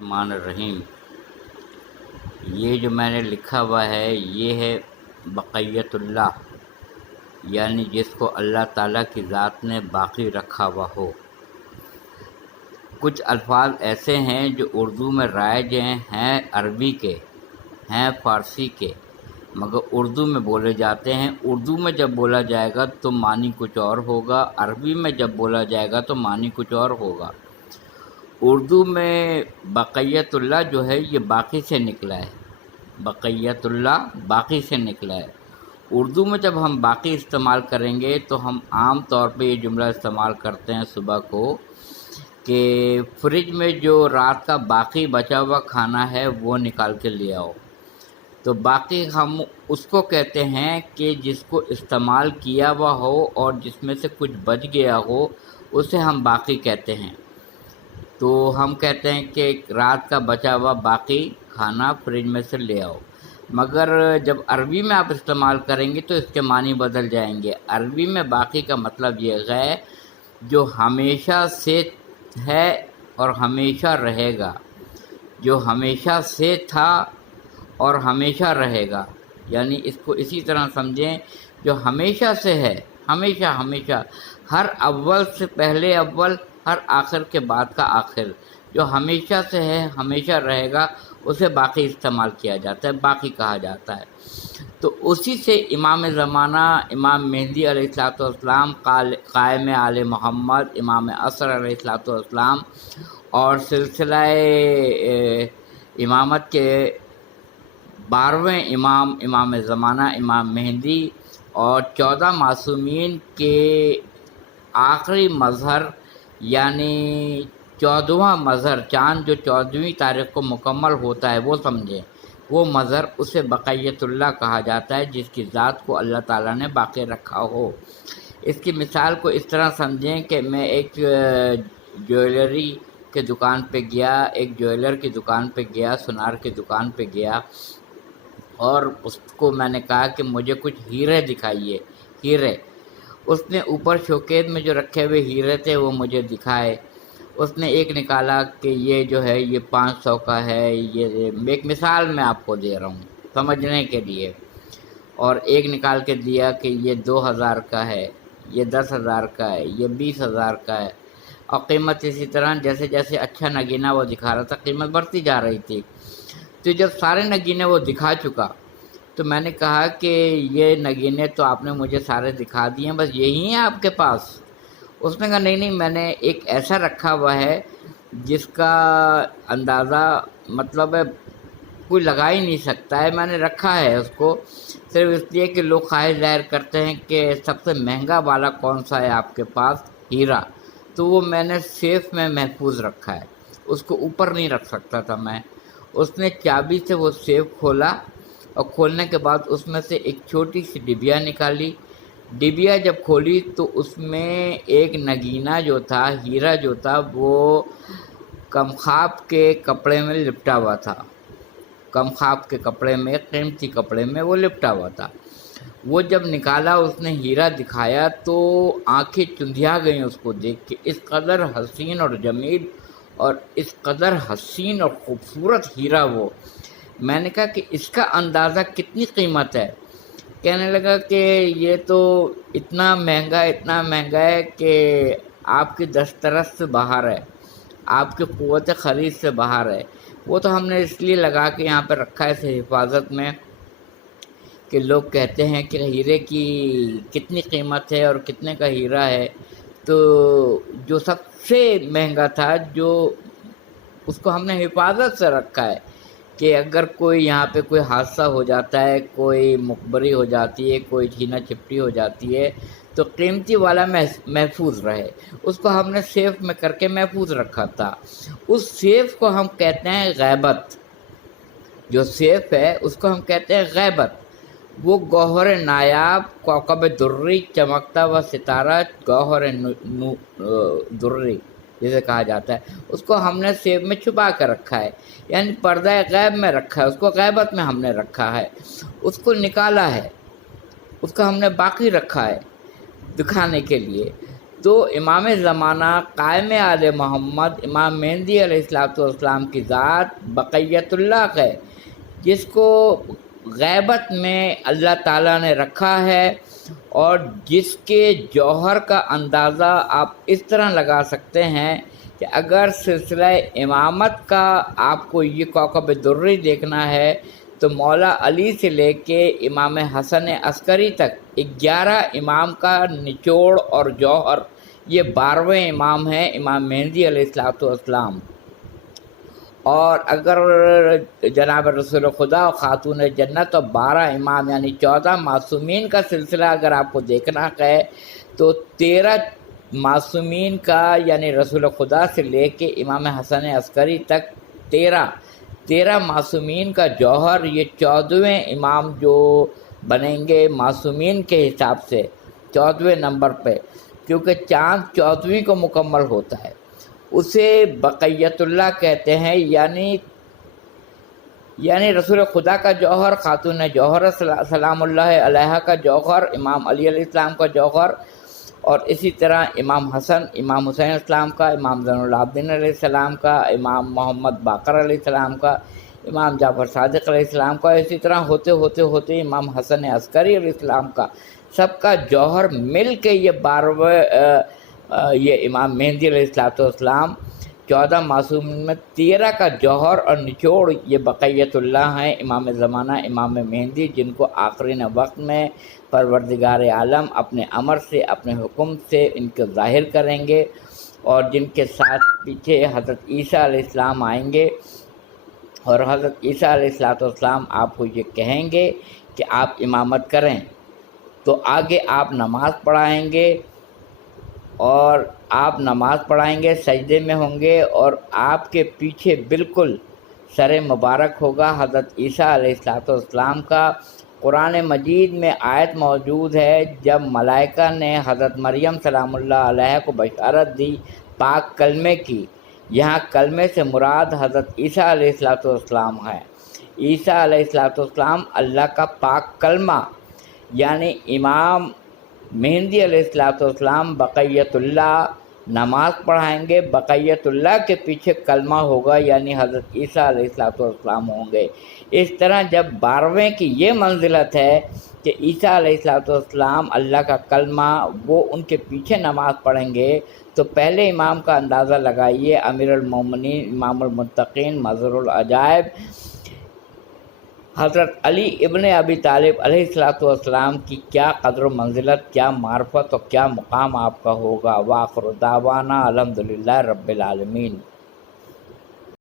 الرحمن الرحیم۔ یہ جو میں نے لکھا ہوا ہے یہ ہے بقیت اللہ، یعنی جس کو اللہ تعالیٰ کی ذات نے باقی رکھا ہوا ہو۔ کچھ الفاظ ایسے ہیں جو اردو میں رائج ہیں عربی کے، ہیں فارسی کے، مگر اردو میں بولے جاتے ہیں۔ اردو میں جب بولا جائے گا تو معنی کچھ اور ہوگا، عربی میں جب بولا جائے گا تو معنی کچھ اور ہوگا۔ اردو میں بقیت اللہ جو ہے یہ باقی سے نکلا ہے، بقیت اللہ باقی سے نکلا ہے۔ اردو میں جب ہم باقی استعمال کریں گے تو ہم عام طور پہ یہ جملہ استعمال کرتے ہیں صبح کو کہ فریج میں جو رات کا باقی بچا ہوا کھانا ہے وہ نکال کے لے آؤ۔ تو باقی ہم اس کو کہتے ہیں کہ جس کو استعمال کیا ہوا ہو اور جس میں سے کچھ بچ گیا ہو اسے ہم باقی کہتے ہیں۔ تو ہم کہتے ہیں کہ رات کا بچا ہوا باقی کھانا فریج میں سے لے آؤ، مگر جب عربی میں آپ استعمال کریں گے تو اس کے معنی بدل جائیں گے۔ عربی میں باقی کا مطلب یہ ہے جو ہمیشہ سے ہے اور ہمیشہ رہے گا، جو ہمیشہ سے تھا اور ہمیشہ رہے گا، یعنی اس کو اسی طرح سمجھیں جو ہمیشہ سے ہے، ہمیشہ ہمیشہ، ہر اول سے پہلے اول، ہر آخر کے بعد کا آخر، جو ہمیشہ سے ہے ہمیشہ رہے گا اسے باقی استعمال کیا جاتا ہے، باقی کہا جاتا ہے۔ تو اسی سے امام زمانہ امام مہدی علیہ السلام، قائم آل محمد امام عصر علیہ السلام اور سلسلہ امامت کے 12ویں امام، امام زمانہ امام مہدی اور 14 معصومین کے آخری مظہر، یعنی 14واں مظہر، چاند جو 14ویں تاریخ کو مکمل ہوتا ہے وہ سمجھیں، وہ مظہر اسے بقیت اللہ کہا جاتا ہے جس کی ذات کو اللہ تعالیٰ نے باقی رکھا ہو۔ اس کی مثال کو اس طرح سمجھیں کہ میں ایک جویلری کے دکان پہ گیا، ایک جویلر کی دکان پہ گیا، سونار کی دکان پہ گیا اور اس کو میں نے کہا کہ مجھے کچھ ہیرے دکھائیے، ہیرے۔ اس نے اوپر شوکیس میں جو رکھے ہوئے ہیرے تھے وہ مجھے دکھائے۔ اس نے ایک نکالا کہ یہ جو ہے یہ 500 کا ہے، یہ ایک مثال میں آپ کو دے رہا ہوں سمجھنے کے لیے، اور ایک نکال کے دیا کہ یہ 2000 کا ہے، یہ 10,000 کا ہے، یہ 20,000 کا ہے، اور قیمت اسی طرح جیسے جیسے اچھا نگینہ وہ دکھا رہا تھا قیمت بڑھتی جا رہی تھی۔ تو جب سارے نگینے وہ دکھا چکا تو میں نے کہا کہ یہ نگینے تو آپ نے مجھے سارے دکھا دیے ہیں، بس یہی ہیں آپ کے پاس؟ اس نے کہا نہیں نہیں، میں نے ایک ایسا رکھا ہوا ہے جس کا اندازہ مطلب ہے کوئی لگا ہی نہیں سکتا ہے، میں نے رکھا ہے اس کو صرف اس لیے کہ لوگ خواہش ظاہر کرتے ہیں کہ سب سے مہنگا والا کون سا ہے آپ کے پاس ہیرا، تو وہ میں نے سیف میں محفوظ رکھا ہے، اس کو اوپر نہیں رکھ سکتا تھا میں۔ اس نے چابی سے وہ سیف کھولا اور کھولنے کے بعد اس میں سے ایک چھوٹی سی ڈبیا نکالی۔ ڈبیا جب کھولی تو اس میں ایک نگینہ جو تھا، ہیرا جو تھا، وہ کمخاب کے کپڑے میں لپٹا ہوا تھا، کمخاب کے کپڑے میں، قیمتی کپڑے میں وہ لپٹا ہوا تھا۔ وہ جب نکالا اس نے ہیرا دکھایا تو آنکھیں چندھیا گئیں اس کو دیکھ کے، اس قدر حسین اور جمیل اور اس قدر حسین اور خوبصورت ہیرا وہ۔ میں نے کہا کہ اس کا اندازہ کتنی قیمت ہے؟ کہنے لگا کہ یہ تو اتنا مہنگا ہے کہ آپ کی دسترس سے باہر ہے، آپ کی قوت خرید سے باہر ہے۔ وہ تو ہم نے اس لیے لگا کے یہاں پہ رکھا ہے اسے حفاظت میں کہ لوگ کہتے ہیں کہ ہیرے کی کتنی قیمت ہے اور کتنے کا ہیرا ہے، تو جو سب سے مہنگا تھا جو اس کو ہم نے حفاظت سے رکھا ہے کہ اگر کوئی یہاں پہ کوئی حادثہ ہو جاتا ہے، کوئی مخبری ہو جاتی ہے، کوئی چھینا چھپٹی ہو جاتی ہے تو قیمتی والا محفوظ رہے، اس کو ہم نے سیف میں کر کے محفوظ رکھا تھا۔ اس سیف کو ہم کہتے ہیں غیبت، جو سیف ہے اس کو ہم کہتے ہیں غیبت۔ وہ گوہر نایاب، کوكب دری، چمکتا ہوا ستارہ، گوہر دری جسے کہا جاتا ہے، اس کو ہم نے سیف میں چھپا کر رکھا ہے، یعنی پردہ غیب میں رکھا ہے، اس کو غیبت میں ہم نے رکھا ہے، اس کو نکالا ہے، اس کو ہم نے باقی رکھا ہے دکھانے کے لیے۔ تو امام زمانہ قائم آل محمد امام مہدی علیہ السلام کی ذات بقیت اللہ ہے، جس کو غیبت میں اللہ تعالیٰ نے رکھا ہے، اور جس کے جوہر کا اندازہ آپ اس طرح لگا سکتے ہیں کہ اگر سلسلہ امامت کا آپ کو یہ کوکب دری دیکھنا ہے تو مولا علی سے لے کے امام حسن عسکری تک 11 امام کا نچوڑ اور جوہر یہ 12ویں امام ہیں امام مہدی علیہ السلام۔ اور اگر جناب رسول خدا و خاتون جنت اور 12 امام یعنی 14 معصومین کا سلسلہ اگر آپ کو دیکھنا ہے تو 13 معصومین کا یعنی رسول خدا سے لے کے امام حسن عسکری تک 13 معصومین کا جوہر یہ 14ویں امام جو بنیں گے معصومین کے حساب سے 14ویں نمبر پہ، کیونکہ چاند 14ویں کو مکمل ہوتا ہے، اسے بقیت اللہ کہتے ہیں، یعنی رسول خدا کا جوہر، خاتون جوہر سلام اللہ علیہ کا جوہر، امام علی علیہ السلام کا جوہر، اور اسی طرح امام حسن امام حسین السلام کا، امام زین العابدین علیہ السلام کا، امام محمد باقر علیہ السلام کا، امام جعفر صادق علیہ السلام کا، اسی طرح ہوتے امام حسن عسکری علیہ السلام کا، سب کا جوہر مل کے یہ 12 یہ امام مہدی علیہ السلام 14 معصوم میں 13 کا جوہر اور نچوڑ یہ بقیت اللہ ہیں، امام زمانہ امام مہدی، جن کو آخرین وقت میں پروردگار عالم اپنے امر سے اپنے حکم سے ان کو ظاہر کریں گے، اور جن کے ساتھ پیچھے حضرت عیسیٰ علیہ السلام آئیں گے، اور حضرت عیسیٰ علیہ السلام آپ کو یہ کہیں گے کہ آپ امامت کریں، تو آگے آپ نماز پڑھائیں گے، اور آپ نماز پڑھائیں گے، سجدے میں ہوں گے، اور آپ کے پیچھے بالکل سر مبارک ہوگا حضرت عیسیٰ علیہ السلام کا۔ قرآن مجید میں آیت موجود ہے جب ملائکہ نے حضرت مریم سلام اللہ علیہ کو بشارت دی پاک کلمے کی، یہاں کلمے سے مراد حضرت عیسیٰ علیہ السلام ہے۔ عیسیٰ علیہ السلام اللہ کا پاک کلمہ، یعنی امام مہدی علیہ السلام بقیت اللہ نماز پڑھائیں گے، بقیت اللہ کے پیچھے کلمہ ہوگا، یعنی حضرت عیسیٰ علیہ السلام ہوں گے۔ اس طرح جب 12ویں کی یہ منزلت ہے کہ عیسیٰ علیہ السلام اللہ کا کلمہ وہ ان کے پیچھے نماز پڑھیں گے، تو پہلے امام کا اندازہ لگائیے، امیر المومنین امام المتقین مظہر العجائب حضرت علی ابن ابی طالب علیہ السلام کی کیا قدر و منزلت، کیا معرفت اور کیا مقام آپ کا ہوگا۔ وآخر دعوانا الحمدللہ رب العالمین۔